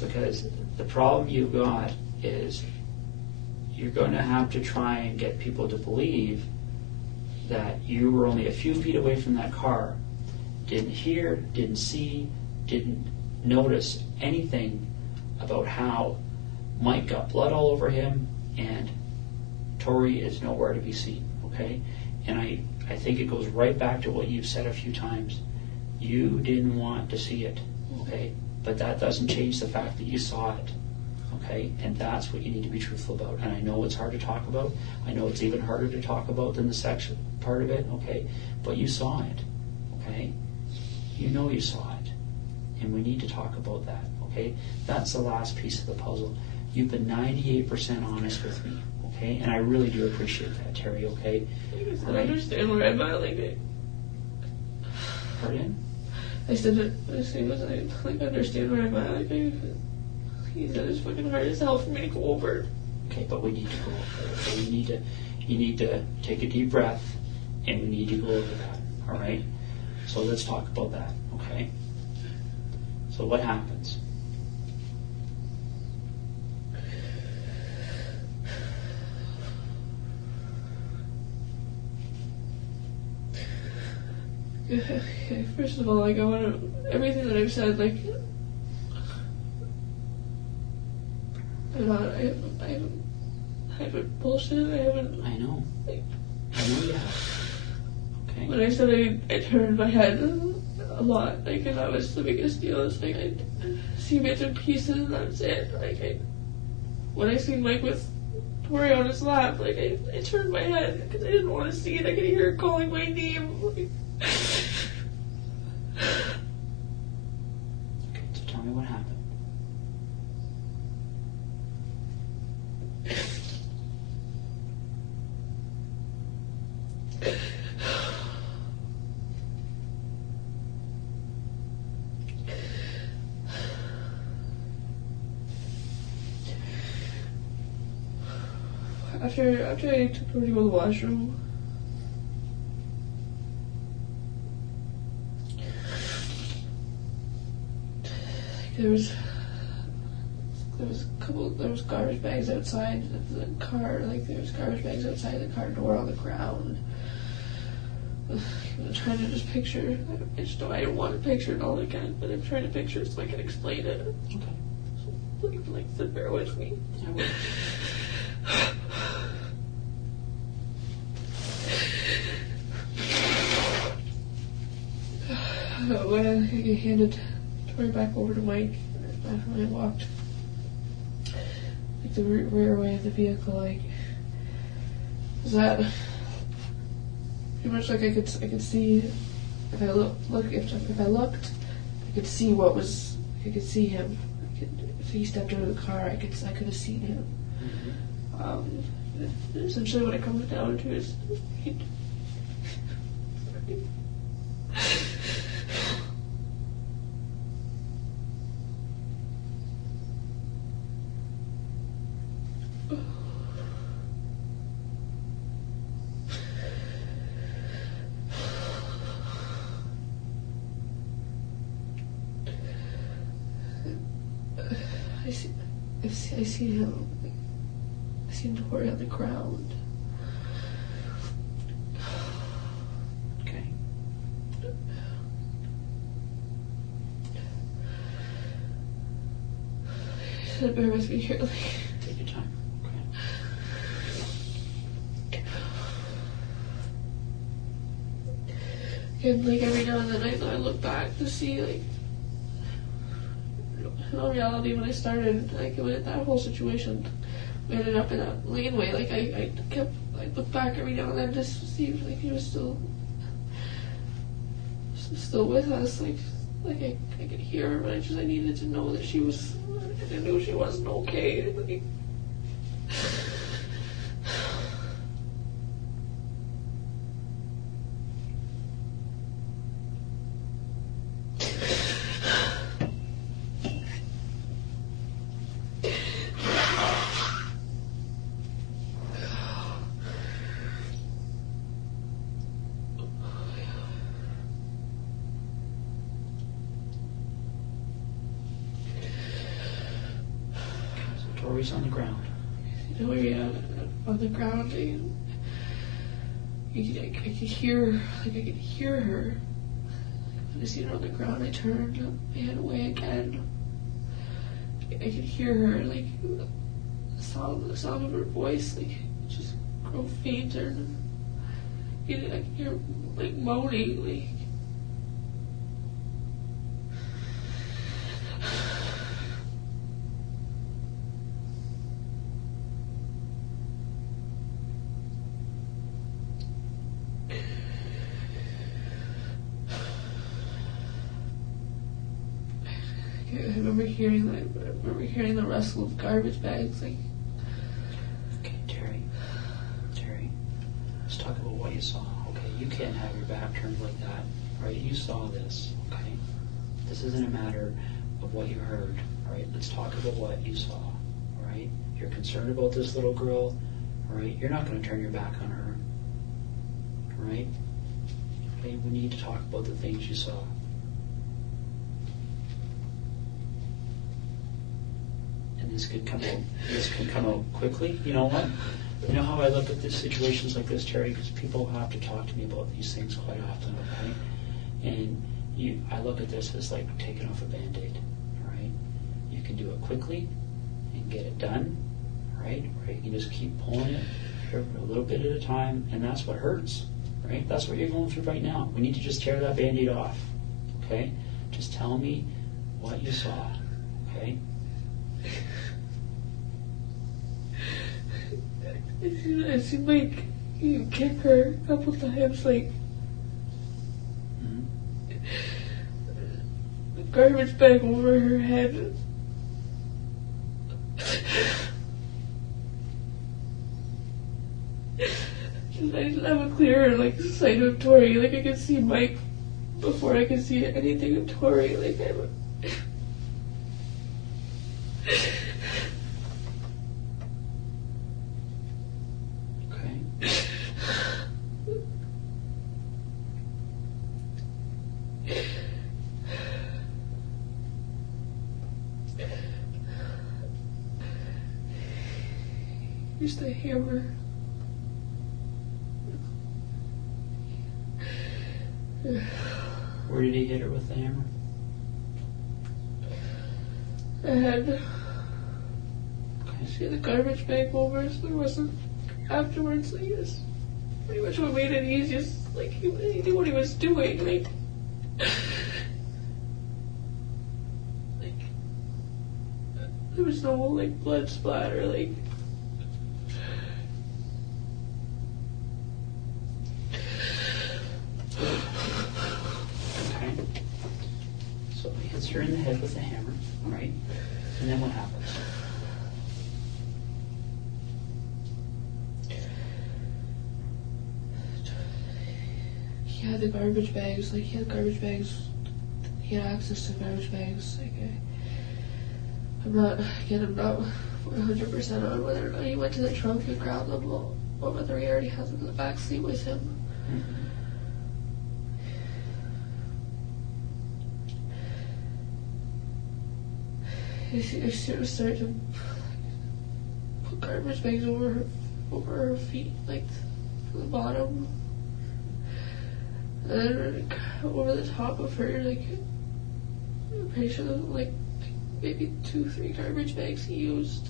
Because the problem you've got is you're going to have to try and get people to believe that you were only a few feet away from that car, didn't hear, didn't see, didn't notice anything about how Mike got blood all over him and Tori is nowhere to be seen, okay? And I think it goes right back to what you've said a few times. You didn't want to see it, okay? But that doesn't change the fact that you saw it, okay? And that's what you need to be truthful about. And I know it's hard to talk about. I know it's even harder to talk about than the sex part of it, okay? But you saw it, okay? You know you saw it. And we need to talk about that, okay? That's the last piece of the puzzle. You've been 98% honest with me, okay? And I really do appreciate that, Terry, okay? I understand where I'm at, like, Pardon? I said, I understand where I'm at, like, he said it's fucking hard as hell for me to go over. Okay, but we need to go over it. So you need to take a deep breath, and we need to go over that, all right? So let's talk about that, okay? So what happens? Okay, first of all, like, I want to, everything that I've said, like, I haven't bullshit, I know. Like, I know you have. Okay. When I said I turned my head a lot, like, and that was the biggest deal. It's like, I see bits and pieces, and that's it. Like, when I seen Mike with Tori on his lap, like, I turned my head because I didn't want to see it. I could hear her calling my name. Like, Okay, so tell me what happened. After I took her to go to the washroom, there was garbage bags outside the car, like there was garbage bags outside the car door on the ground. I'm trying to just picture, I just know I don't want to picture it all again, but I'm trying to picture it so I can explain it. Okay. So, so bear with me. I will. When I handed Tori back over to Mike, when I walked like the rear way of the vehicle, like, is that pretty much like I could see if I if I looked, I could see what was, I could see him. If he stepped out of the car, I could have seen him. Essentially, what it comes down to is I see him. I see Tori on the ground. Okay. So bear with me here. Like, Take your time. Okay. and like every now and then I look back to see, like, in all reality, when I started, like, when that whole situation, we ended up in a laneway. Like, I looked back every now and then just to see if, like, he was still with us. Like I could hear her, but I needed to know that she was. I knew she wasn't okay. Like, Tori's on the ground. Tori on the ground, and I could hear, like I could hear her. When I seen her on the ground, I turned my head away again. I could hear her, like the sound of her voice, like just grow fainter. I could hear like moaning, like. I remember hearing the rustle of garbage bags, like. Okay, Terry, let's talk about what you saw. Okay, you can't have your back turned like that, right? You saw this, okay? This isn't a matter of what you heard, all right? Let's talk about what you saw, all right? You're concerned about this little girl, all right? You're not going to turn your back on her, all right? Okay, we need to talk about the things you saw. This could come out quickly. You know what? You know how I look at situations like this, Terry? Because people have to talk to me about these things quite often, okay? And I look at this as like taking off a Band-Aid, all right? You can do it quickly and get it done, right? Or you can just keep pulling it a little bit at a time, and that's what hurts, right? That's what you're going through right now. We need to just tear that Band-Aid off, okay? Just tell me what you saw, okay? It seemed like you kick her a couple times, like a garbage bag over her head. I didn't have a clear sight of Tori. Like I could see Mike before I could see anything of Tori. Like used the hammer. Where did he hit her with the hammer? I had the garbage bag over, so there wasn't afterwards. Like this, pretty much what made it easiest. Like he knew what he was doing. Like there was no blood splatter. Like. So he hits her in the head with the hammer, right? And then what happens? He had the garbage bags. He had garbage bags. He had access to garbage bags. I'm not 100% on whether or not he went to the trunk and grabbed them, or whether he already has them in the back seat with him. Mm-hmm. I started to put garbage bags over her feet, from the bottom, and then over the top of her, I'm pretty sure there was maybe 2-3 garbage bags he used.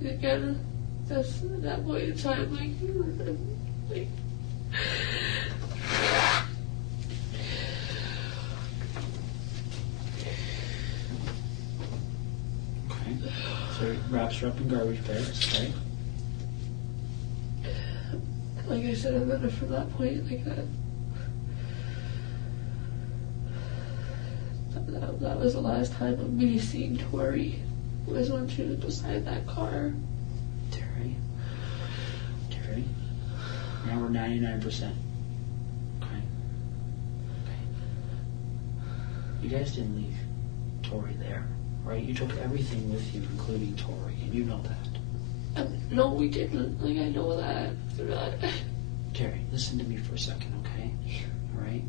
And again, that's at that point in time, So he wraps her up in garbage bags, right? Like I said, and then from that point, that was the last time of me seeing Tori. Was when she was beside that car. Terry. Now we're 99%. Okay. You guys didn't leave Tori there, right? You took everything with you, including Tori, and you know that. No, we didn't. I know that. Terry, listen to me for a second, okay? All right?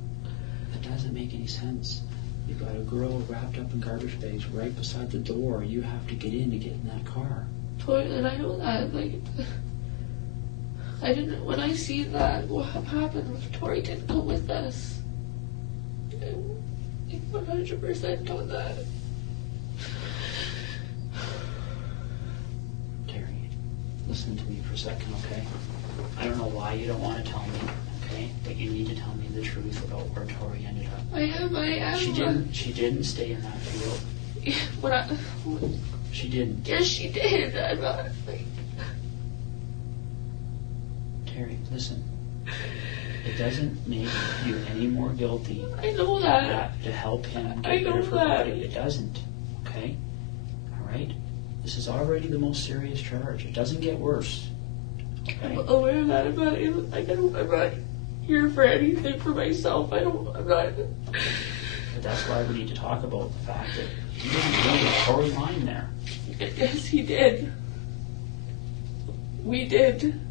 That doesn't make any sense. You've got a girl wrapped up in garbage bags right beside the door. You have to get in to get in that car. Tori, and I know that, like, I didn't, when I see that, what happened, Tori didn't go with us. I 100% on that. Terry, listen to me for a second, okay? I don't know why you don't want to tell me, okay? But you need to tell me the truth about where Tori ended up. I am. She didn't stay in that field. She didn't. Yes, she did. I'm not, like... Terry, listen. It doesn't make you any more guilty. I know that. To help him I get know rid of her that. body. It doesn't. Okay? Alright? This is already the most serious charge. It doesn't get worse. Okay? I'm aware of that. I'm not here for anything for myself. I'm not... But that's why we need to talk about the fact that he didn't know Tori lying there. Yes, he did. We did.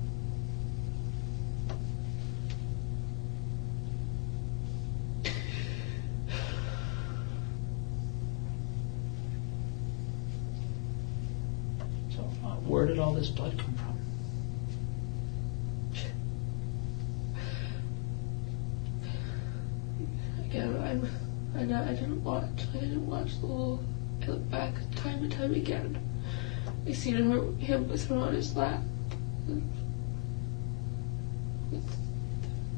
So, where did all this blood come from? Again, I didn't watch the whole... I look back time and time again. I seen him with her on his lap. With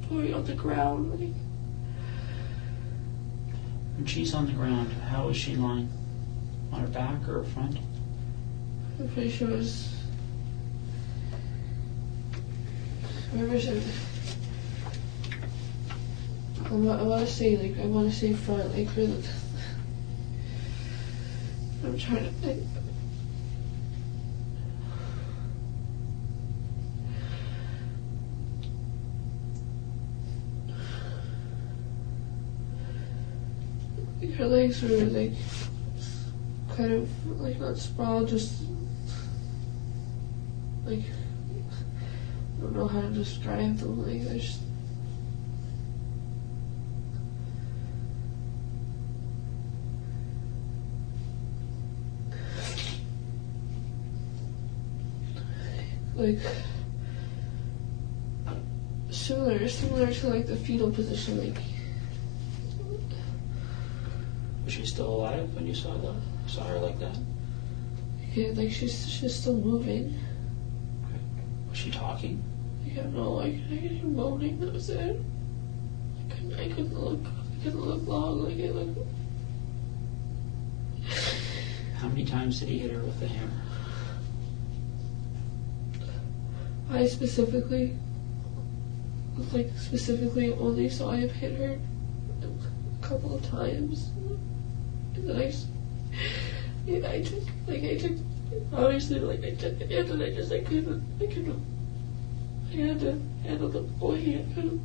Tori on the ground. Like, When she's on the ground, how is she lying? On her back or her front? I'm pretty sure it was... I want to say front, like for the... I'm trying to think. Her legs were like kind of like not sprawled, just like I don't know how to describe them. Like they're just like similar to like the fetal position, like. Was she still alive when you saw her like that? Yeah, like she's still moving. Okay. Was she talking? I don't know, like I could hear moaning, that was it. I couldn't look long, like it looked. How many times did he hit her with the hammer? I specifically only saw him hit her a couple of times. And then I took obviously, like, I took it in, and I couldn't, I had to handle the boy, I couldn't.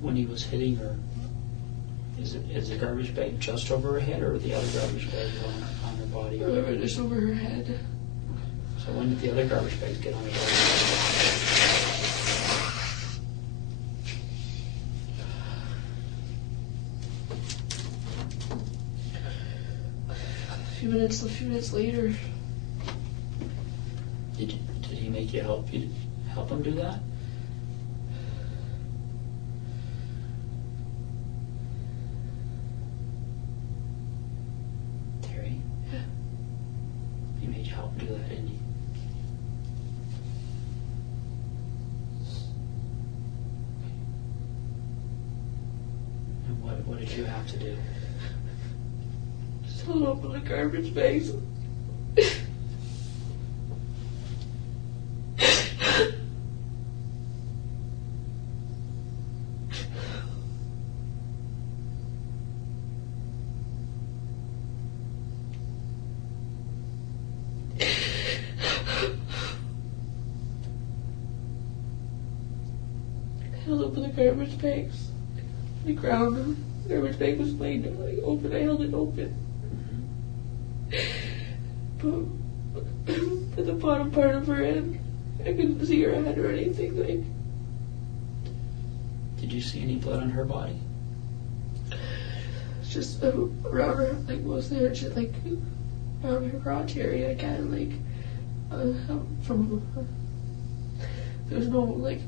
When he was hitting her, is the garbage bag just over her head, or the other garbage bags on her body? Or just over her head. Okay. So when did the other garbage bags get on her body? A few minutes later. Did he make you help him do that? Terry? Yeah. He made you help him do that, didn't he? And what did you have to do? Just hold open the garbage bags. Held open the garbage bags. The ground, the garbage bag was laid like open. I held it open. But at the bottom part of her head. I couldn't see her head or anything. Like, did you see any blood on her body? it's just around her, like mostly her, just like around her crotch area, kind of like from. There's no like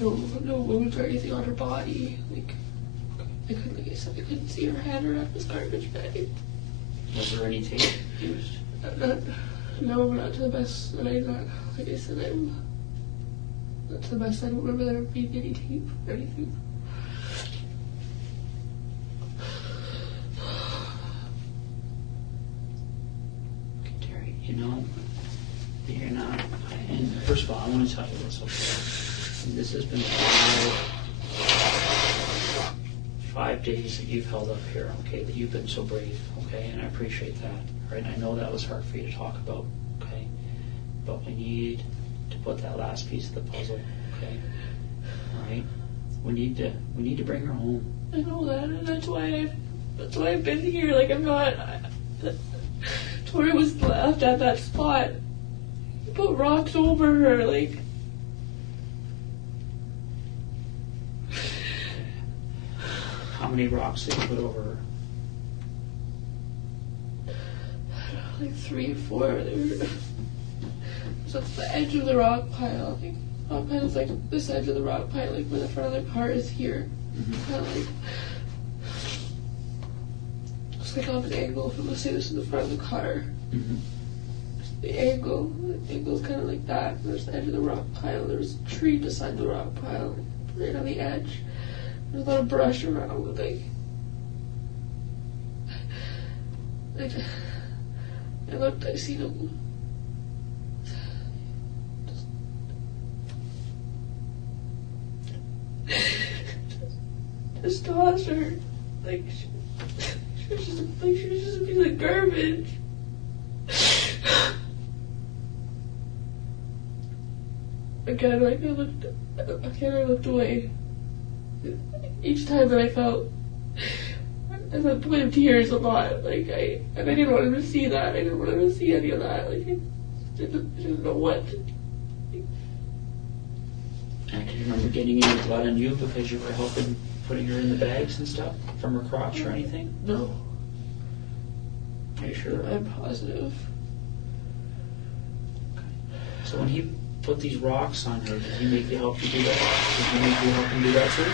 no wounds or anything on her body. Like like I said, I couldn't see her head or this garbage bag. Was there any tape used? Not to the best that I not. Like I said, not to the best. I don't remember there being any tape or anything. Okay, Terry, you know, you're not. And first of all, I want to tell you this. Okay, this has been 5 days that you've held up here. Okay, that you've been so brave. Okay, and I appreciate that. Right, I know that was hard for you to talk about. Okay, but we need to put that last piece of the puzzle. Okay, all right. We need to bring her home. I know that, and that's why I've been here. Like I'm not. Tori was left at that spot. He put rocks over her, like. How many rocks did you put over her? Like 3 or 4. So it's the edge of the rock pile. Like, rock pile is like this edge of the rock pile, like where the front of the car is here. Mm-hmm. Kind of like, it's like on an angle. If I'm gonna say this is the front of the car, mm-hmm. The angle's kind of like that. There's the edge of the rock pile. There's a tree beside the rock pile, right on the edge. There's a lot of brush around. Like I looked, I seen him. Just toss her. Like, she was just a piece of garbage. Again, I looked away. Each time that I felt at the point of tears a lot, like I didn't want him to see that. I didn't want him to see any of that. Like I didn't know what. And do you remember getting any blood on you because you were helping putting her in the bags and stuff from her crotch or anything? No. Are you sure? I'm positive. Okay. So when he put these rocks on her, did he make you help you do that? Did he make you help him do that too?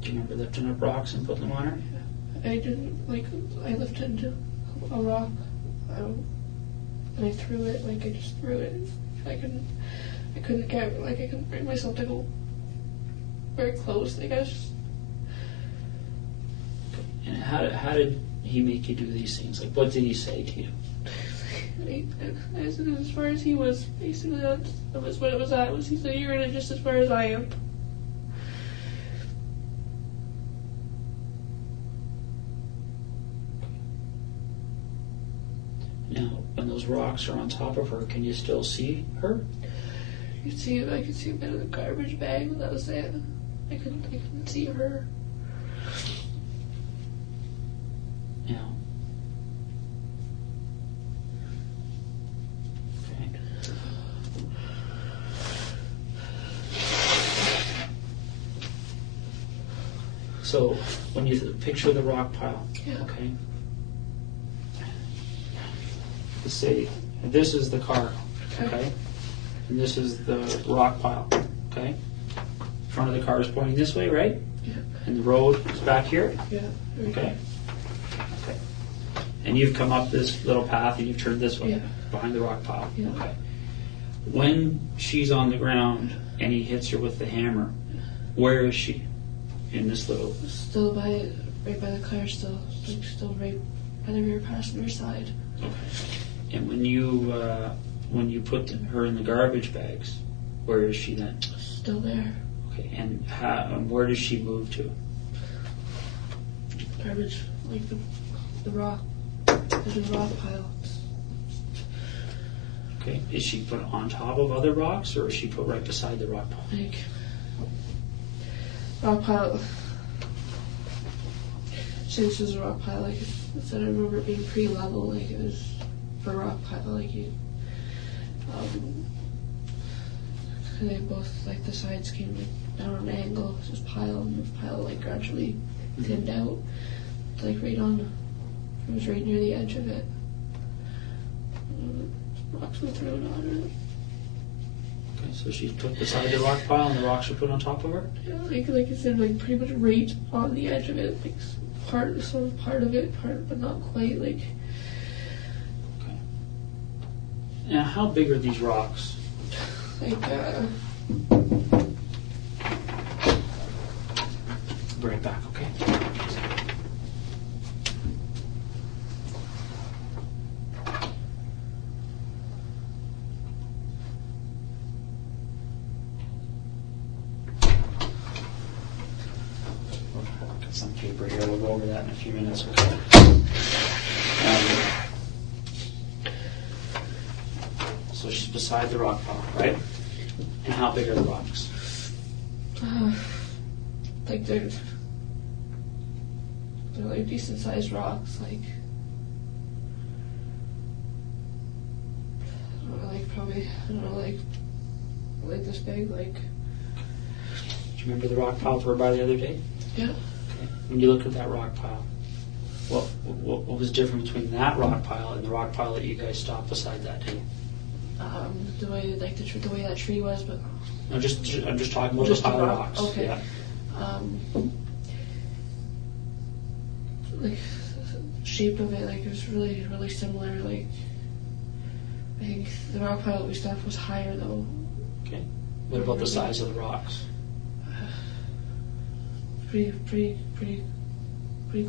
Do you remember lifting up rocks and putting them on her? I didn't, I lifted a rock, and I threw it, I just threw it. I couldn't bring myself to go very close, I guess. And how did he make you do these things? Like, what did he say to you? I said as far as he was, basically that was what it was at. He said, you're in it just as far as I am. Now, when those rocks are on top of her, can you still see her? I could see a bit of the garbage bag, that was it. I couldn't see her. Now. Okay. So, when you picture the rock pile, yeah. Okay? Let's say this is the car, okay? And this is the rock pile, okay? Front of the car is pointing this way, right? Yeah. And the road is back here? Yeah. Okay. Okay. And you've come up this little path and you've turned this way, yeah. Behind the rock pile. Yeah. Okay. When she's on the ground and he hits her with the hammer, where is she in this little? Still right by the car, still right by the rear passenger side. Okay. And when you put her in the garbage bags, where is she then? Still there. Okay. And where does she move to? Garbage, like the rock. There's a rock pile. Okay. Is she put on top of other rocks, or is she put right beside the rock pile? Like rock pile. say this was a rock pile, like, it said I remember it being pretty level, like, it was for a rock pile, like, you, they both, like, the sides came, like, down on an angle, it was just pile, and the pile, like, gradually thinned out, like, right on, it was right near the edge of it. Rocks were thrown on it. Okay, so she took beside the rock pile and the rocks were put on top of her? Yeah, like I said, like pretty much right on the edge of it, like part of it, but not quite, like. Okay. Now, how big are these rocks? Like, Bring it back, okay? Some paper here. We'll go over that in a few minutes. Okay. So she's beside the rock pile, right? And how big are the rocks? Like they're like decent sized rocks, like I don't know, like probably like this big, like. Do you remember the rock pile for by the other day? Yeah. When you looked at that rock pile, what was different between that rock pile and the rock pile that you guys stopped beside that day? The way the way that tree was, but No, I'm just talking about just the pile the of rock. rocks. Okay. Yeah. Like shape of it, like it was really really similar. Like I think the rock pile that we stopped was higher though. Okay. What about the size of the rocks? Pretty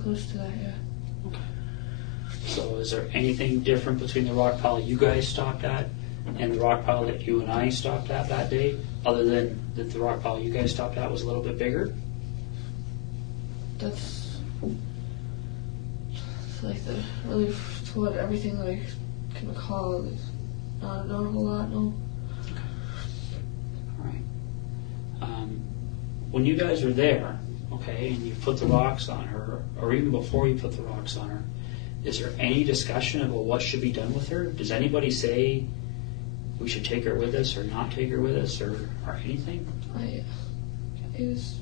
close to that, yeah. Okay. So is there anything different between the rock pile you guys stopped at and the rock pile that you and I stopped at that day, other than that the rock pile you guys stopped at was a little bit bigger? That's like the really to what everything that I can recall. Like, not a whole lot, no. Okay. All right. When you guys were there, okay, and you put the rocks on her, or even before you put the rocks on her, is there any discussion about what should be done with her? Does anybody say we should take her with us or not take her with us or anything? It was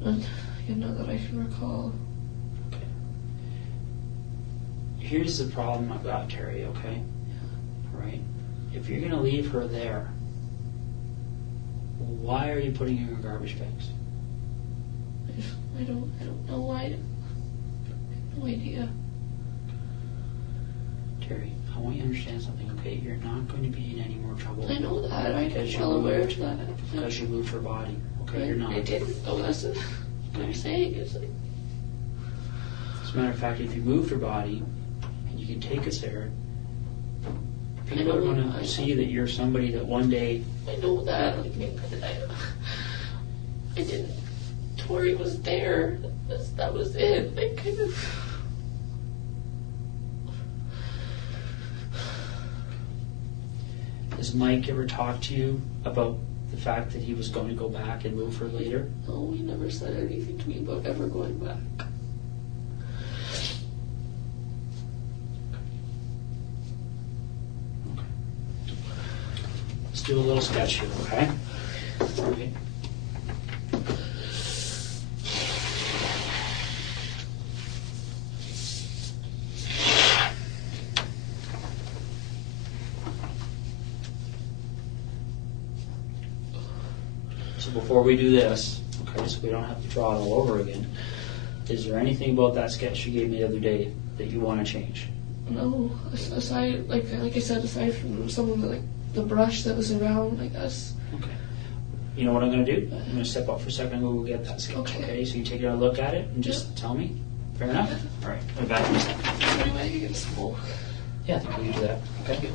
not that I can recall. Okay. Here's the problem I've got, Terry, okay? Right? If you're going to leave her there, why are you putting her in garbage bags? I don't know why. I have no idea. Terry, I want you to understand something, okay? You're not going to be in any more trouble. I know that. I'm because well aware of that. Because you moved her body, okay? You're not. I didn't. Oh, that's what I'm saying. It's like. As a matter of fact, if you moved her body and you can take us there, people are going to see that you're somebody that one day. I know that. I didn't. Tori was there. That was it. I kind of. Has Mike ever talked to you about the fact that he was going to go back and move her later? No, he never said anything to me about ever going back. Okay. Let's do a little sketch here, okay? All right. So before we do this, okay, so we don't have to draw it all over again, is there anything about that sketch you gave me the other day that you want to change? No, aside, like I said, aside from some of the brush that was around, I guess. Okay. You know what I'm going to do? I'm going to step up for a second and we'll get that sketch, okay? So you take a look at it and just tell me. Fair enough? All right. I'll be back in a second. Anyway, you get smoke. Yeah, I think we can do that. Okay.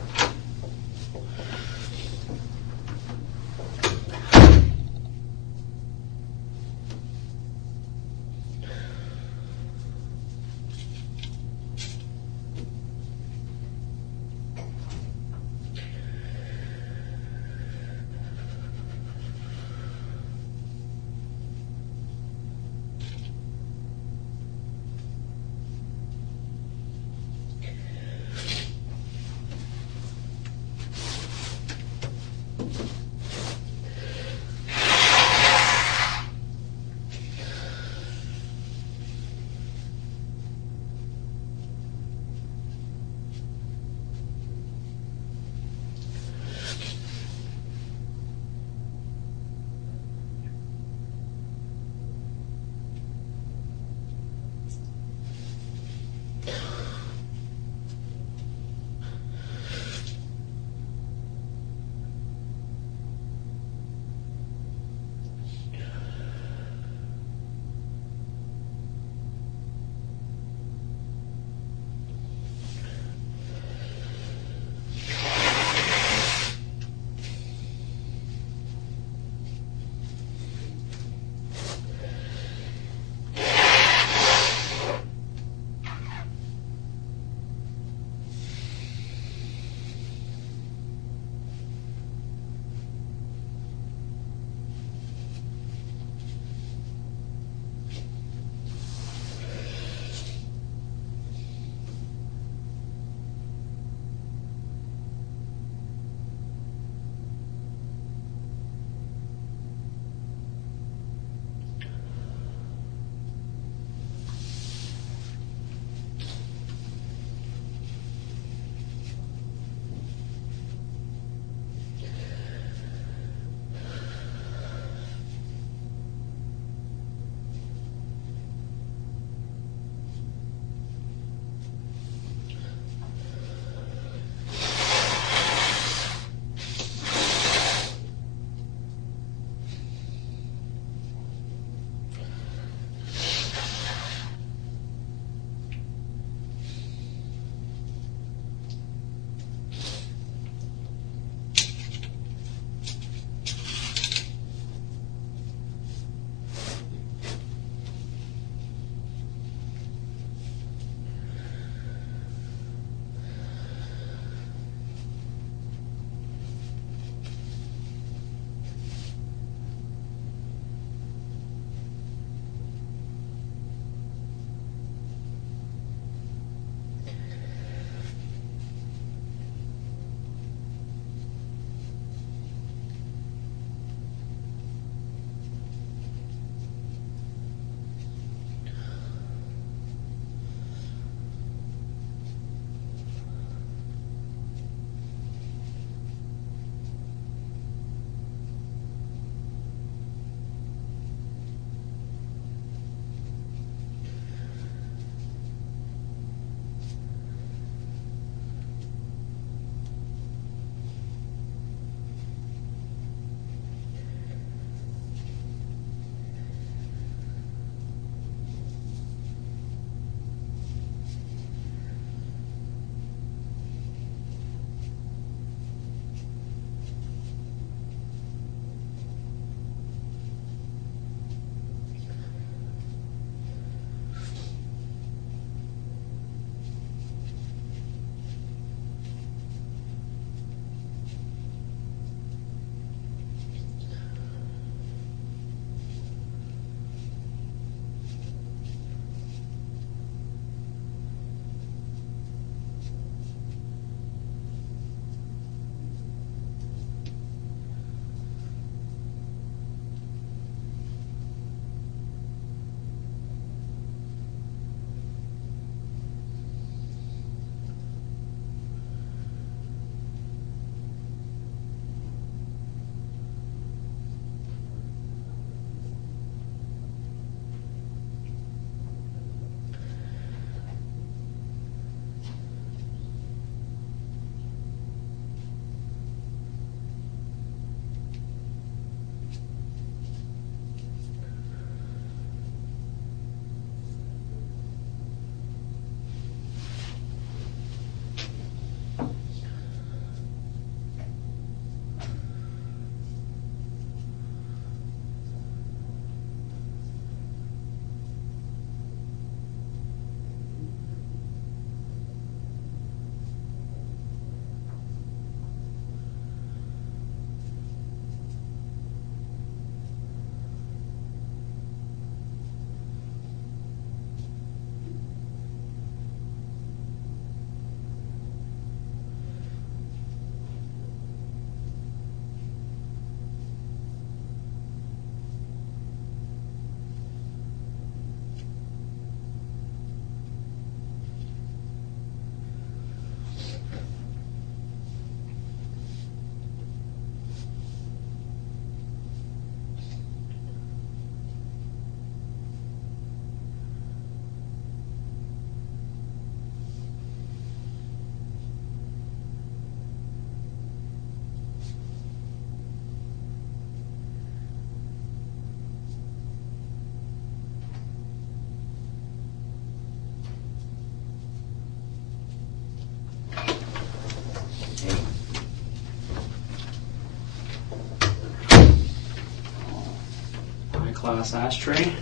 glass ashtray.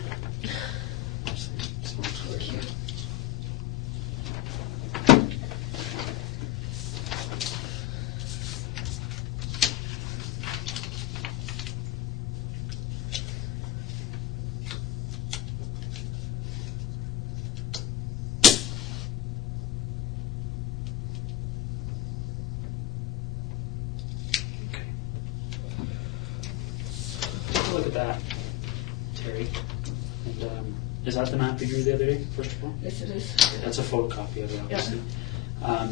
Look at that, Terry. And, is that the map you drew the other day, first of all? Yes, it is. That's a photocopy of it, obviously. Yeah.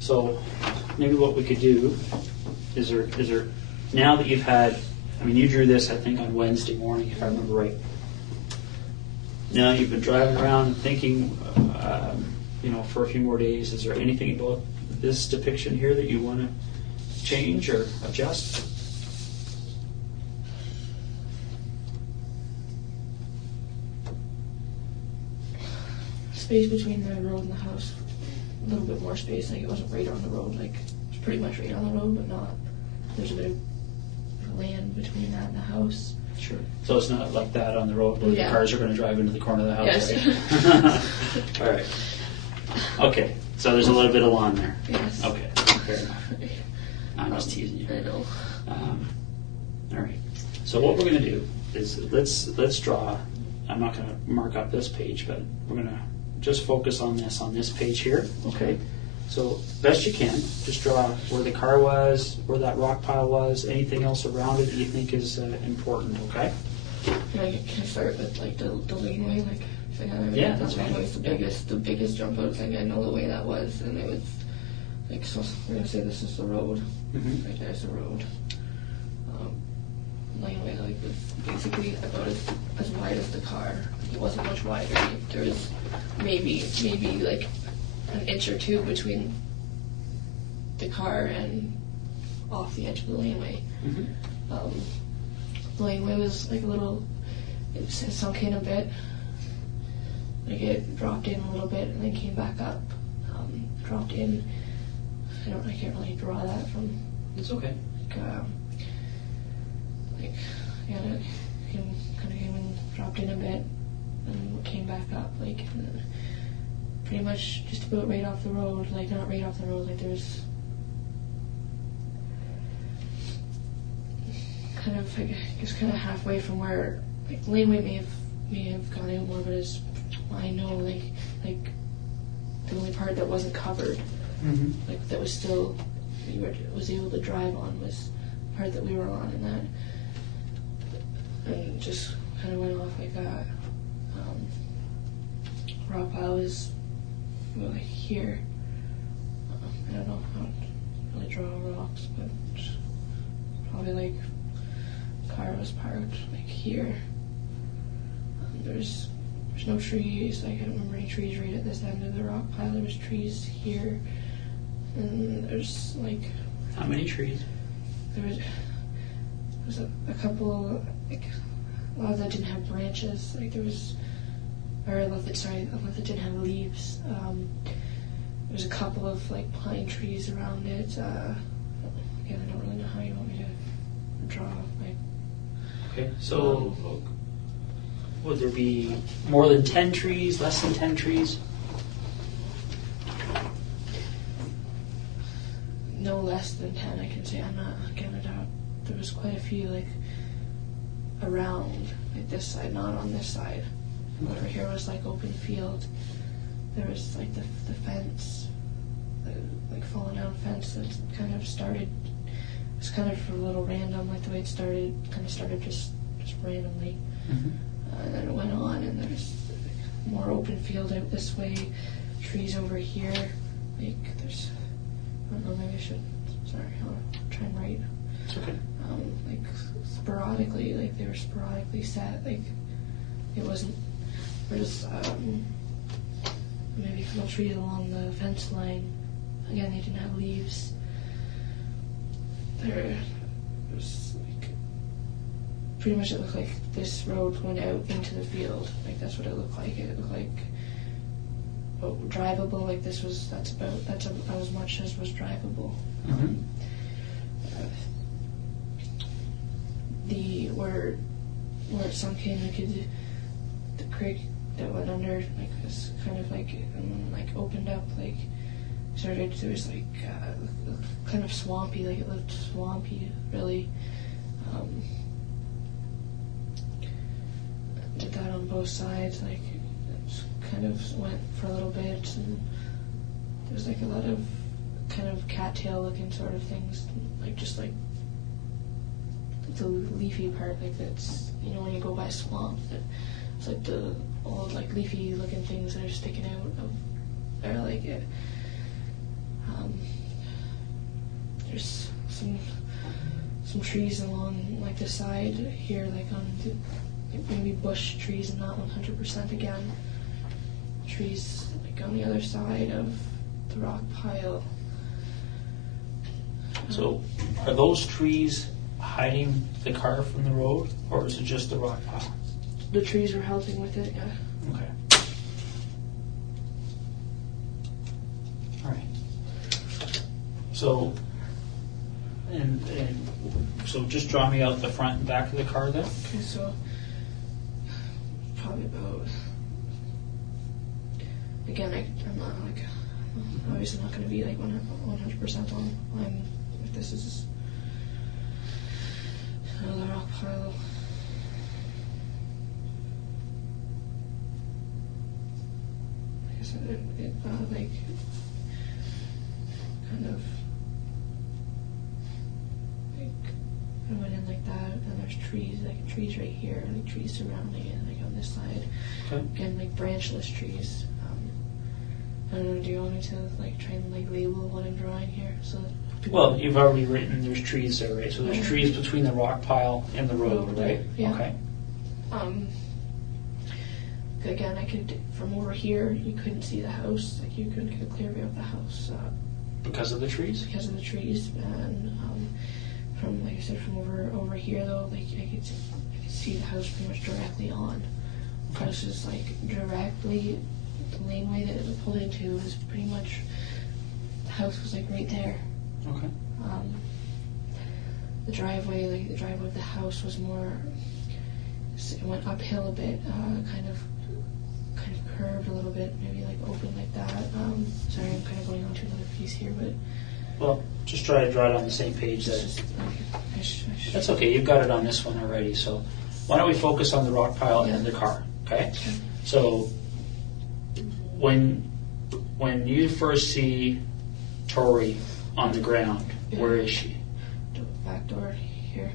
So maybe what we could do is there now that you've had, I mean, you drew this, I think, on Wednesday morning, if I remember right. Now you've been driving around and thinking, for a few more days. Is there anything about this depiction here that you want to change or adjust? Space between the road and the house, a little bit more space. Like it wasn't right on the road. Like it was pretty much right on the road, but not. There's a bit of land between that and the house. Sure. So it's not like that on the road where the cars are going to drive into the corner of the house, yes. Right? All right. Okay. So there's a little bit of lawn there. Yes. Okay. Fair enough. I'm just teasing you. I know. All right. So what we're going to do is let's draw. I'm not going to mark up this page, but we're going to just focus on this page here. Okay. So best you can, just draw where the car was, where that rock pile was, anything else around it that you think is important. Okay. Can I start with like the laneway? Like, yeah, that's fine. That was the biggest jump out. Like I know the way that was, and it was like so. We're gonna say this is the road. Mm-hmm. Right there's the road. Laneway like was basically about as wide as the car. It wasn't much wider. There was maybe like an inch or two between the car and off the edge of the laneway. Mm-hmm. The laneway was like a little. It sunk in a bit. Like it dropped in a little bit and then came back up. Dropped in. I can't really draw that from. It's okay. It came and dropped in a bit and came back up, like pretty much just about right off the road, like not right off the road, like there's kind of, I guess, kind of halfway from where, like laneway may have gone out more, but as I know, like the only part that wasn't covered, mm-hmm. like that was still, was able to drive on was the part that we were on, and that. And just kind of went off like that. Rock pile is like here. I don't know how to really draw rocks, but probably like car was parked like here. There's no trees. Like I don't remember any trees right at this end of the rock pile. There was trees here, and there's like. How many trees? There's a couple. Like, a lot of that didn't have branches. Like there was, or a lot that didn't have leaves. There's a couple of like pine trees around it. Again, I don't really know how you want me to draw. Okay, so would there be more than 10 trees, less than 10 trees? No less than 10, I can say. I'm not, again, I doubt. There was quite a few, like, around, like this side, not on this side. Over here was, like, open field. There was, like, the fence, like, fallen down fence that kind of started, it was kind of a little random, like, the way it started, kind of started just randomly. Mm-hmm. And then it went on, and there's more open field out this way, trees over here. Like, there's, I don't know, maybe I should, sorry, I'll try and write. It's okay. Like, sporadically, like, they were sporadically set, like, it wasn't, there's, maybe a couple trees along the fence line. Again, they didn't have leaves. There was, like, pretty much it looked like this road went out into the field. Like, that's what it looked like. It looked like drivable. Like, that's about as much as was drivable. Mm-hmm. Where sunk in, the creek that went under, like, was kind of like, like opened up, like, started, there was like, kind of swampy, like it looked swampy, really. Did that on both sides, like, it just kind of went for a little bit, and there was like a lot of kind of cattail looking sort of things, like just like the leafy part, like that's, you know, when you go by swamp, it's like the old like leafy looking things that are sticking out of there, like it. There's some trees along like the side here, like on the, like maybe bush trees and not 100% again. Trees like on the other side of the rock pile. So, are those trees hiding the car from the road, or is it just the rock pile? The trees were helping with it, yeah. Okay. All right. So, and so just draw me out the front and back of the car then. Okay, so probably about, again, I'm not like, obviously not going to be like 100% on. If this is another rock pile. Like I said, it like kind of like I went in like that, and there's trees, like trees right here, like trees surrounding it, like on this side. Okay. Again, like branchless trees. I don't know, do you want me to like try and like label what I'm drawing here? So Well, you've already written there's trees there, right? So there's trees between the rock pile and the road, right? Yeah. Okay. Again, I could, from over here, you couldn't see the house. Like, you couldn't get a clear view of the house. Because of the trees? Because of the trees. And from, like I said, from over here, though, like, I could see the house pretty much directly on. The house is, like, directly, the laneway that it pulled into was pretty much, the house was, like, right there. Okay. The driveway of the house was more, it went uphill a bit, kind of curved a little bit, maybe like open like that. Sorry, I'm kind of going on to another piece here, but... Well, just try to draw it on the same page. That's okay, you've got it on this one already, so why don't we focus on the rock pile and the car, okay? So, when you first see Tori on the ground, where is she? Back door here.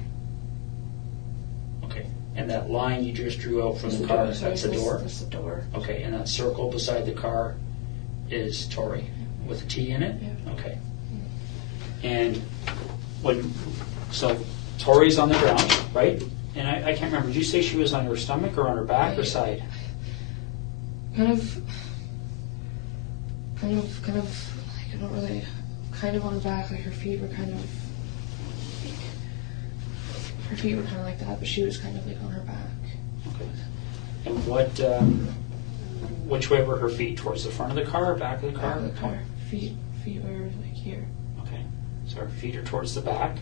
Okay, and that line you just drew out from the car, that's the door? That's the door. Okay, and that circle beside the car is Tori, with a T in it? Yeah. Okay. And so Tori's on the ground, right? And I can't remember, did you say she was on her stomach or on her back or side? Kind of, like, I don't really, kind of on her back, like her feet were kind of like that, but she was kind of like on her back. Okay. And which way were her feet? Towards the front of the car or back of the car? Back of the car. Feet were like here. Okay. So her feet are towards the back?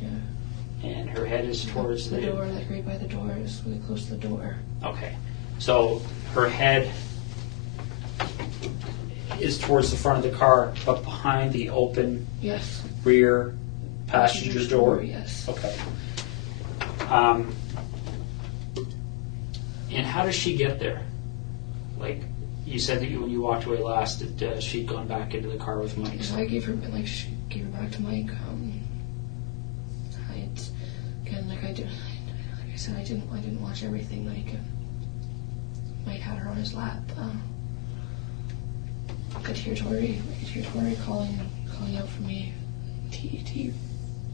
Yeah. And her head is towards the door, like right by the door, is really close to the door. Okay. So her head is towards the front of the car, but behind the open rear passenger door? Yes. Okay. And how does she get there? Like, you said that when you walked away last, that she'd gone back into the car with Mike. So I gave her back to Mike. Like I said, I didn't watch everything. Like, Mike had her on his lap. I could hear Tori calling out for me. T,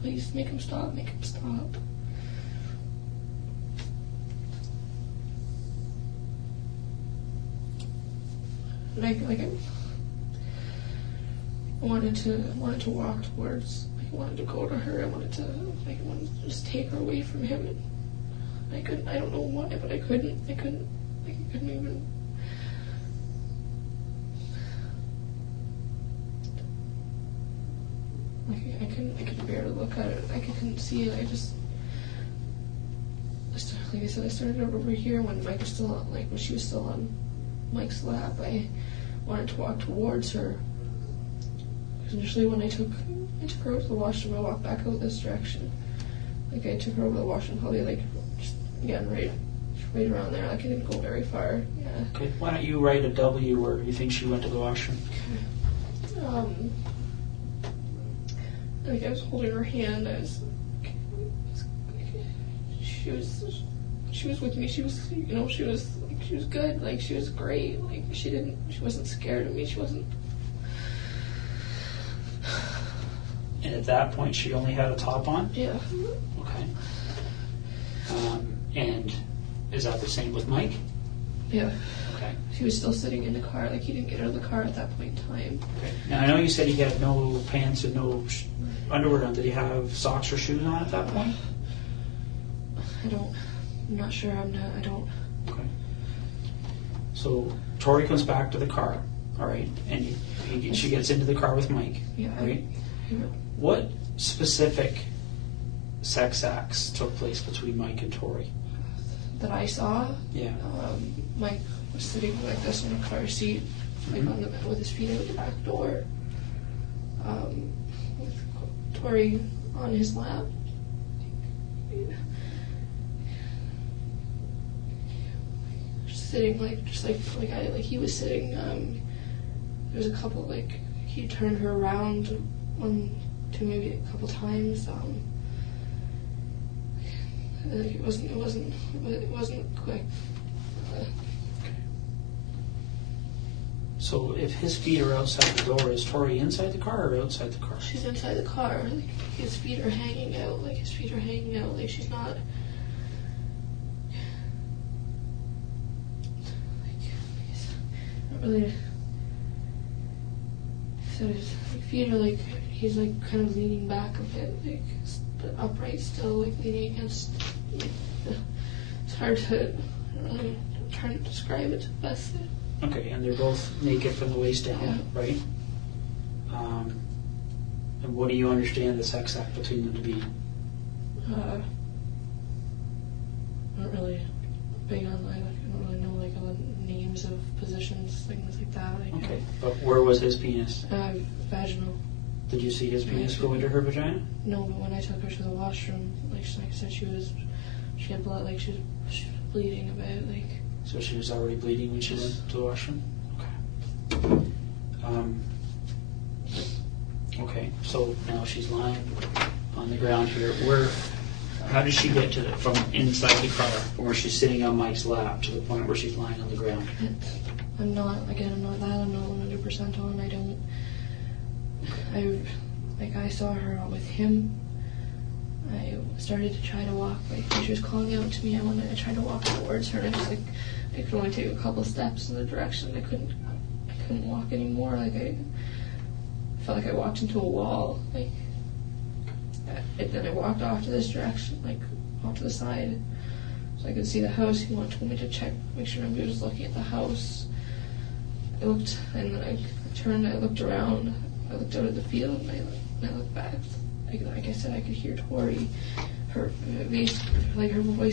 please make him stop. I wanted to walk towards. I wanted to go to her. I wanted to just take her away from him. And I couldn't. I don't know why, but I couldn't. I couldn't even. I couldn't bear to look at it. I couldn't see it. I just like I said, I started over here when Mike was still on, when she was still on Mike's lap. I wanted to walk towards her. Because initially when I took her over to the washroom, I walked back out this direction. Like I took her over to the washroom, probably like just again right around there. Like I didn't go very far. Yeah. Okay. Why don't you write a W where you think she went to the washroom? Like I was holding her hand. She was with me. She was good. Like she was great. Like she wasn't scared of me. She wasn't. And at that point, she only had a top on? Yeah. Okay. And is that the same with Mike? Yeah. Okay. He was still sitting in the car. Like he didn't get out of the car at that point in time. Okay. Now I know you said he had no pants and no underwear on. Did he have socks or shoes on at that point? I'm not sure. I don't. Okay. So Tori comes back to the car, all right, and she gets into the car with Mike, Yeah. right? What specific sex acts took place between Mike and Tori? That I saw. Yeah. Mike was sitting like this in a car seat, like on with his feet out the back door. With Tori on his lap. Sitting like he was sitting. There was a couple he turned her around maybe a couple times. It wasn't quick. So if his feet are outside the door, is Tori inside the car or outside the car? She's inside the car. His feet are hanging out. Like she's not. Really, so his feet are he's kind of leaning back a bit, but upright still, leaning against. It's hard to really try to describe it best. Okay, and they're both naked from the waist down, Yeah. right? And what do you understand the sex act between them to be? Not really big on I don't really know all the names of positions, things like that. Okay, but where was his penis? Vaginal. Did you see his penis go into her vagina? No, but when I took her to the washroom, like I said, she had blood, she was bleeding a bit, So she was already bleeding when she went to the washroom? Okay. Okay, so now she's lying on the ground here. How did she get from inside the car, from where she's sitting on Mike's lap, to the point where she's lying on the ground? I'm not 100% on. I saw her with him. I started to try to walk, when she was calling out to me, I tried to walk towards her, and I could only take a couple steps in the direction. I couldn't walk anymore. I felt like I walked into a wall. And then I walked off to this direction, off to the side, so I could see the house. He told me to check, make sure nobody was looking at the house. I looked, and then I turned, I looked around, I looked out at the field, and I looked back. Like I said, I could hear Tori, her voice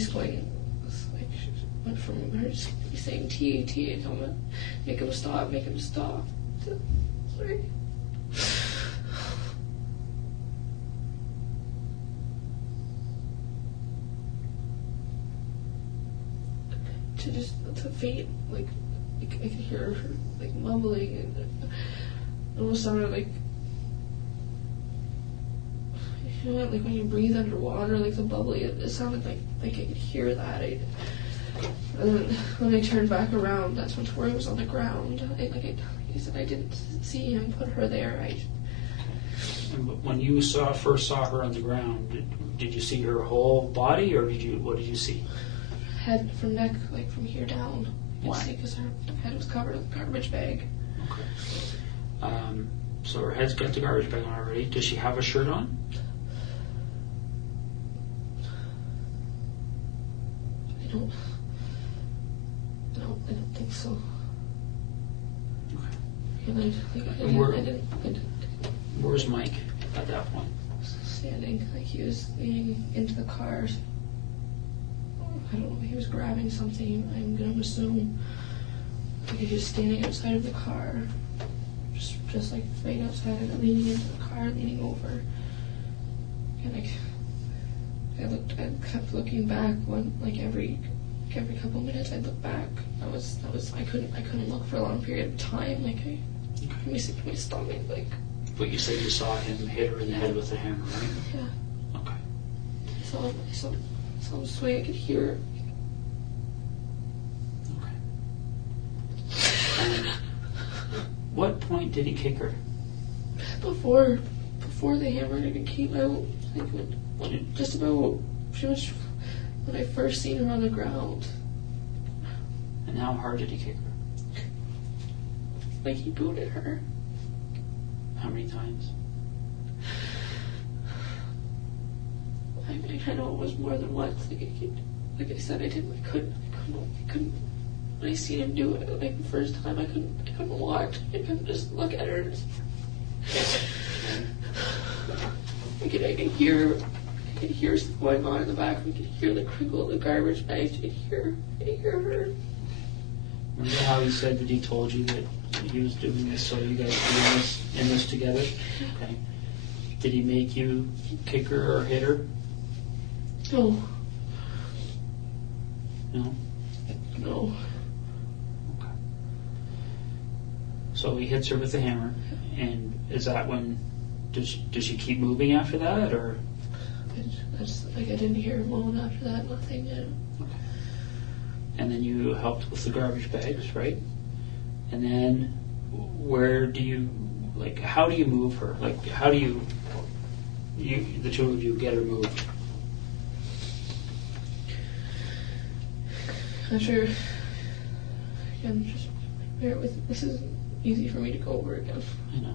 going, she went from her just saying T, tell me, make him stop. Sorry. To faint, I could hear her mumbling, and it almost sounded when you breathe underwater, the bubbly. It sounded like I could hear that. And then when I turned back around, that's when Tori was on the ground. He said I didn't see him put her there. And when you first saw her on the ground, did you see her whole body, or what did you see? Head from neck, from here down. Why? Because her head was covered with a garbage bag. Okay. So her head's got the garbage bag on already. Does she have a shirt on? I don't think so. Okay. And I didn't. Where's Mike at that point? Standing, he was leaning into the car. I don't know, he was grabbing something, I'm gonna assume. Like he was standing outside of the car, just like right outside of it, leaning into the car, leaning over. And I kept looking back like every couple minutes I'd look back. I couldn't look for a long period of time. Like my stomach, like. But you said you saw him hit her in the head with a hammer, right? Yeah. Okay. I saw him sway. I could hear it. Okay. And what point did he kick her? Before the hammer even came out, like when just about pretty much when I first seen her on the ground. And how hard did he kick her? Like he booted her. How many times? I know it was more than once. Like I said, I couldn't. When I seen him do it, like the first time, I couldn't watch. I couldn't just look at her. I could hear something going on in the back. We could hear the crinkle of the garbage bags. I could hear her. Remember how he said that he told you that he was doing this so you guys were in this together? Okay. Did he make you kick her or hit her? No. No? No. Okay. So he hits her with the hammer, and is that when, does she keep moving after that, or? I didn't hear her moan after that, nothing. Yeah. Okay. And then you helped with the garbage bags, right? And then where do you, like, how do you move her? Like, how do you the two of you get her moved? After, again, just bear with me. This isn't easy for me to go over again. I know.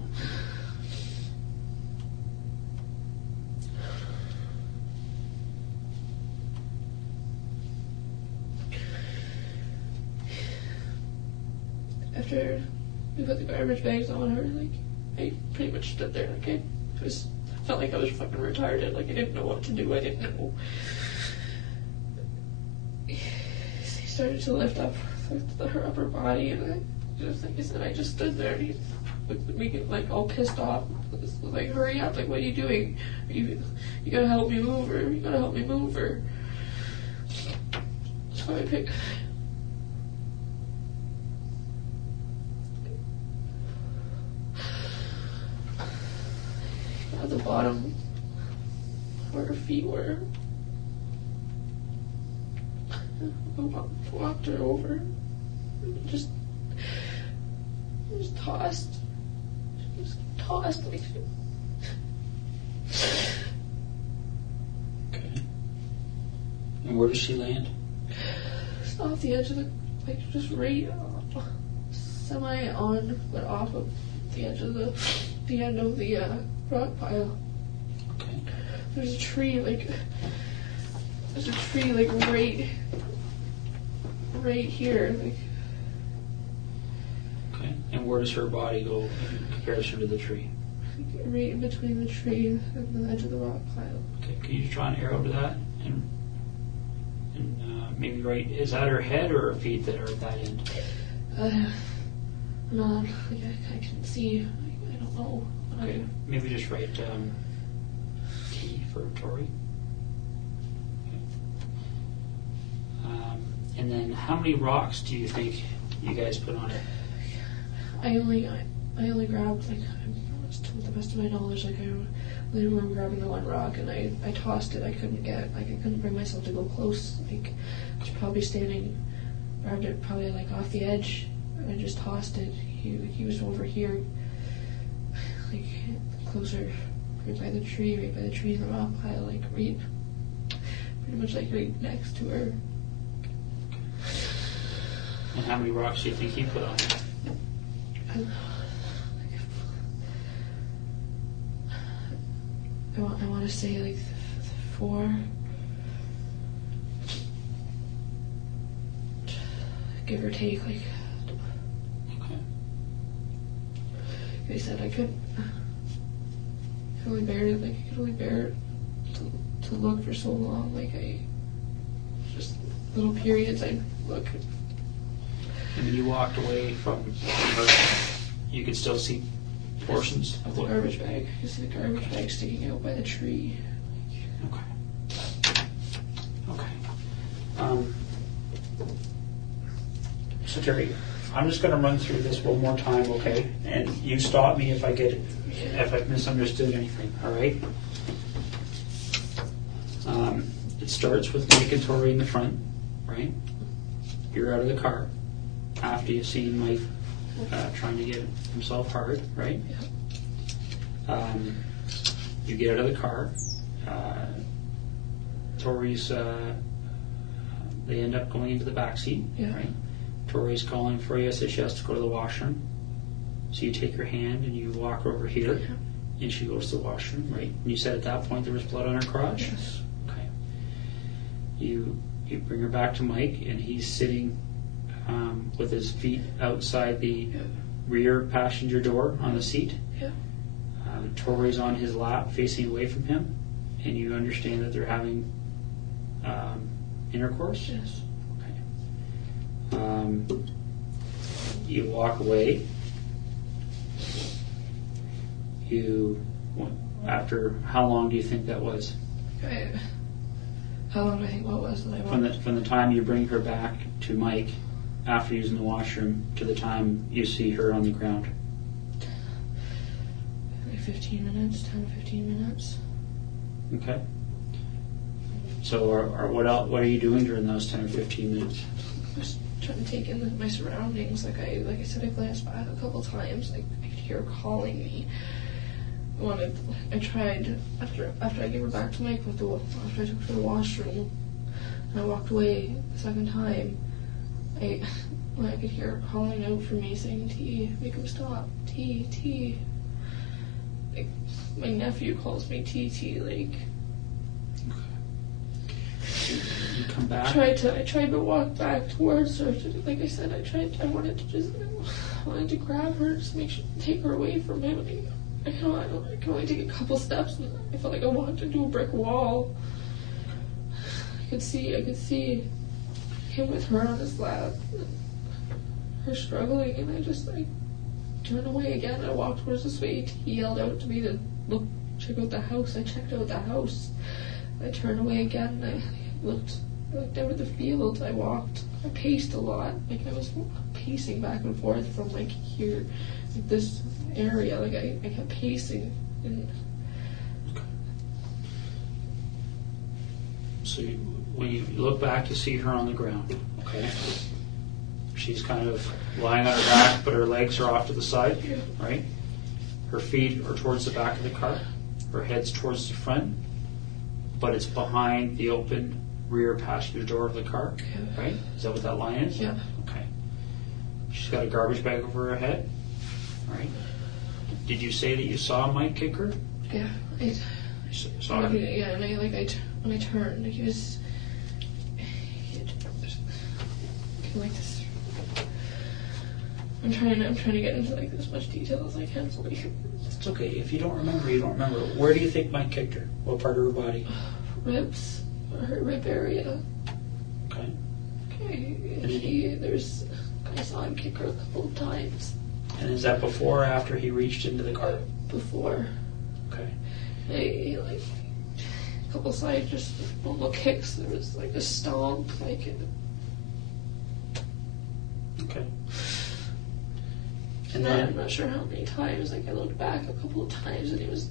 After we put the garbage bags on her, like, I pretty much stood there, like, I felt like I was fucking retarded, like, I didn't know what to do, I didn't know. He started to lift up her upper body, and I just, like I said, I just stood there, and he looked at me, like, all pissed off, like, hurry up, like, what are you doing? You gotta help me move her, you gotta help me move her. So I picked... at the bottom where her feet were. I walked her over. Just tossed. Just tossed like. Okay. And where does she land? Just off the edge of the, like, just right semi on, but off of the edge of the end of the rock pile. Okay. There's a tree like right here, like. Okay. And where does her body go in comparison to the tree? Right in between the tree and the edge of the rock pile. Okay. Can you draw an arrow to that? And maybe right, is that her head or her feet that are at that end? No, like I can see. I don't know. Okay. Maybe just write T for Tori. Okay. And then how many rocks do you think you guys put on it? I only grabbed, like, to the best of my knowledge, like, I only remember grabbing the one rock, and I tossed it. I couldn't bring myself to go close. Like, I was probably grabbed it probably like off the edge, and I just tossed it. He was over here, like, closer, right by the tree in the rock pile, like, pretty much like right next to her. And how many rocks do you think he put on it? I want to say like 4. Give or take, like. Okay. Like I said, I could only bear it to look for so long. Like, I just little periods I'd look. And when you walked away from her, you could still see portions of the garbage bag. You see the garbage bag sticking out by the tree. Okay. Okay. So Terry, I'm just going to run through this one more time, okay? And you stop me if I get it, if I've misunderstood anything. All right. It starts with Mike and Tori in the front, right? You're out of the car after you've seen Mike trying to get himself hard, right? Yeah. You get out of the car. Tori's, they end up going into the back seat, Yeah. right? Tori's calling for you, says she has to go to the washroom. So you take her hand and you walk over here, Yeah. and she goes to the washroom, right? And you said at that point there was blood on her crotch? Yes. Okay. You bring her back to Mike, and he's sitting with his feet outside the rear passenger door on the seat. Yeah. Tori's on his lap, facing away from him, and you understand that they're having intercourse? Yes. You walk away. After how long do you think that was? How long do I think what was that I walked? From the time you bring her back to Mike after using the washroom to the time you see her on the ground? Like 15 minutes, 10 to 15 minutes. Okay. So what are you doing during those 10 or 15 minutes? Just trying to take in my surroundings. Like I said, I glanced back a couple times. Like I could hear her calling me. I tried after I gave her back to Mike after I took her to the washroom and I walked away the second time. I could hear her calling out for me, saying, "T, make him stop. T." Like my nephew calls me T. Like. You come back. I tried to walk back towards her. Like I said, I wanted to grab her, just take her away from him. I can only take a couple steps, and I felt like I walked into a brick wall. I could see him with her on his lap, and her struggling, and I turned away again. I walked towards the way. He yelled out to me to check out the house. I checked out the house. I turned away again, and I looked over the field. I paced a lot. Like I was pacing back and forth from like here, like this area. Like I kept pacing. And so when you look back, you see her on the ground. Okay. She's kind of lying on her back, but her legs are off to the side, right? Her feet are towards the back of the car. Her head's towards the front, but it's behind the open rear passenger door of the car, right? Is that what that line is? Yeah. Okay. She's got a garbage bag over her head, right? Did you say that you saw Mike kick her? Yeah. Saw her? Yeah, and when I turned, he was like this. I'm trying to get into like as much detail as I can. So It's okay. If you don't remember, you don't remember. Where do you think Mike kicked her? What part of her body? Ribs, her rib area. Okay. Okay. I saw him kick her a couple of times. And is that before or after he reached into the car? Before. Okay. He like a couple side just normal kicks. There was like a stomp, like. Okay. And then I'm not sure how many times. Like I looked back a couple of times, and he was.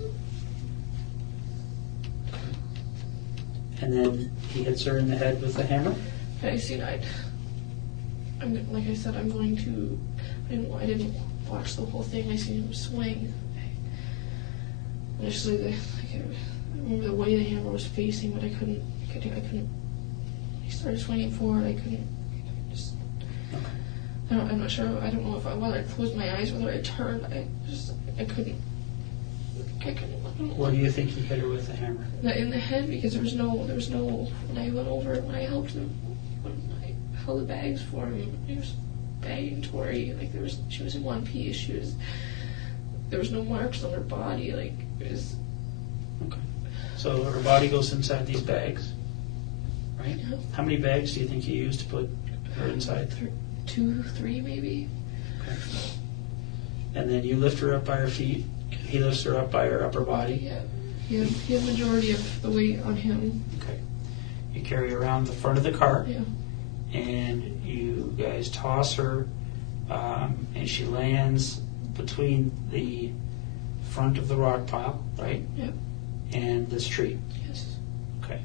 And then he hits her in the head with a hammer? I seen like I said, I'm going to. I didn't watch the whole thing. I seen him swing. Initially, I remember the way the hammer was facing, but I couldn't. He started swinging forward. I couldn't. Just. Okay. I'm not sure. I don't know whether I closed my eyes, whether I turned. I couldn't. Where do you think he hit her with the hammer? In the head, because there was no. When I went over, when I helped him, when I held the bags for him, he was bagging Tori. Like she was in one piece. There was no marks on her body. Like it was. Okay. So her body goes inside these bags, right? Yeah. How many bags do you think you used to put her inside? 2, 3 maybe. Okay. And then you lift her up by her feet. He lifts her up by her upper body. Yeah. He had majority of the weight on him. Okay. You carry her around the front of the car. Yeah. And you guys toss her, and she lands between the front of the rock pile, right? Yep. And this tree. Yes. Okay.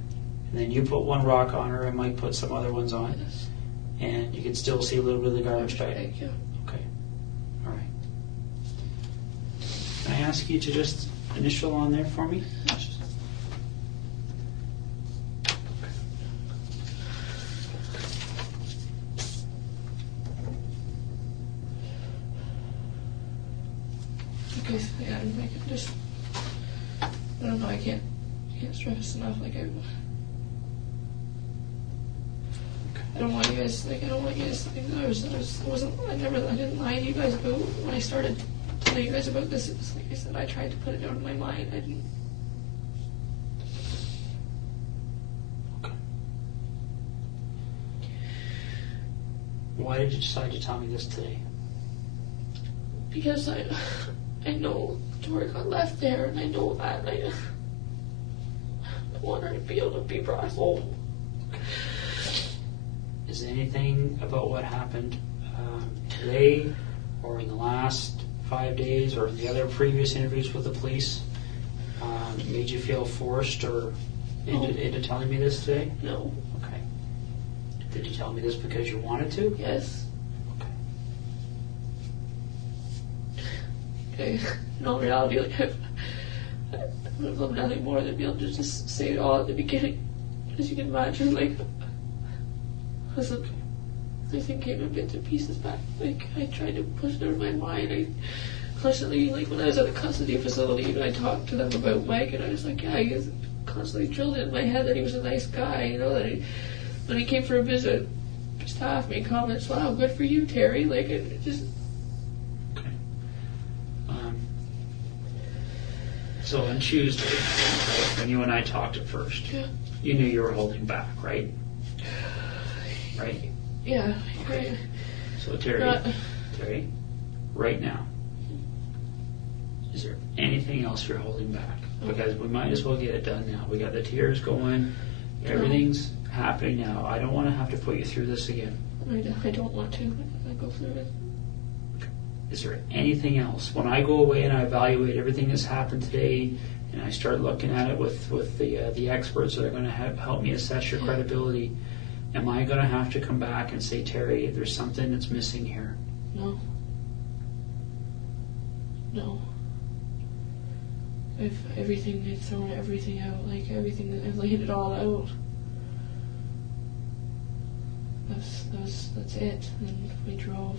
And then you put one rock on her, and Mike put some other ones on. Yes. And you can still see a little bit of the garbage bag. Yeah. Okay. All right. Can I ask you to just initial on there for me? Okay, so yeah, I can just, I don't know, I can't stress enough, like I don't want you guys to think I didn't lie to you guys about when I started telling you guys about this. It's like I said, I tried to put it out of my mind. I didn't. Okay. Why did you decide to tell me this today? Because I know Tori got left there, and I know that, and I want her to be able to be brought home. Is there anything about what happened today or in the last 5 days or in the other previous interviews with the police made you feel forced or into telling me this today? No. Okay. Did you tell me this because you wanted to? Yes. Okay. In all reality, like I would have loved nothing more than be able to just say it all at the beginning. As you can imagine, like, listen, everything came in bits and pieces back. Like, I tried to push it out of my mind. I constantly, like, when I was at the custody facility, I talked to them about Mike, and I was like, yeah, he was constantly drilled in my head that he was a nice guy, you know, that when he came for a visit, just half made comments, wow, good for you, Terry. Like, it just. So on Tuesday, right, when you and I talked at first, Yeah. you knew you were holding back, right? Right? Yeah. Okay. So Terry, right now, is there anything else you're holding back? Because we might as well get it done now. We got the tears going, everything's happening now. I don't want to have to put you through this again. I don't want to. I go through it. Is there anything else? When I go away and I evaluate everything that's happened today, and I start looking at it with the experts that are going to help me assess your credibility, am I going to have to come back and say, Terry, there's something that's missing here? No. I've thrown everything out, like everything. I've laid it all out. That's it. And we drove